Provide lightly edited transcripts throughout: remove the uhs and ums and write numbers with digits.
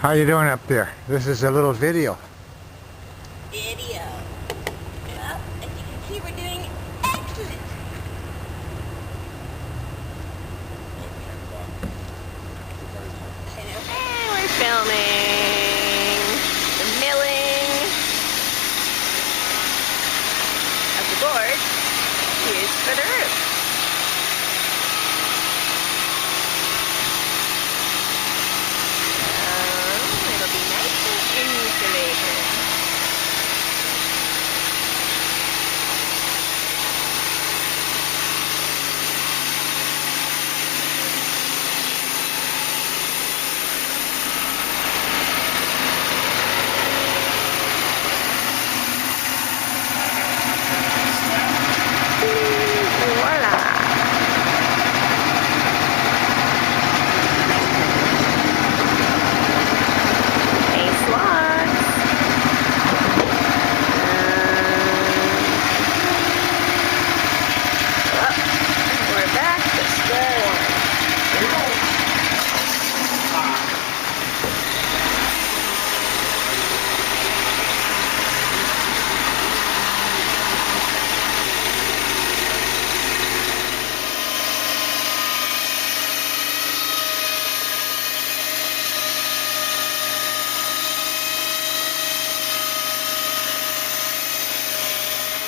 How you doing up there? This is a little video. Video. Well, as you can see, we're doing excellent. And we're filming the milling of the board used for the roof. It'll be nice and insulated. Voila! Ace logs. We're back to square one.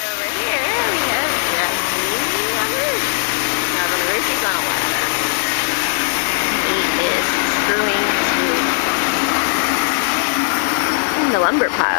Over here we have Jesse on the roof. Now the roof is on ladder. He is screwing to the lumber pile.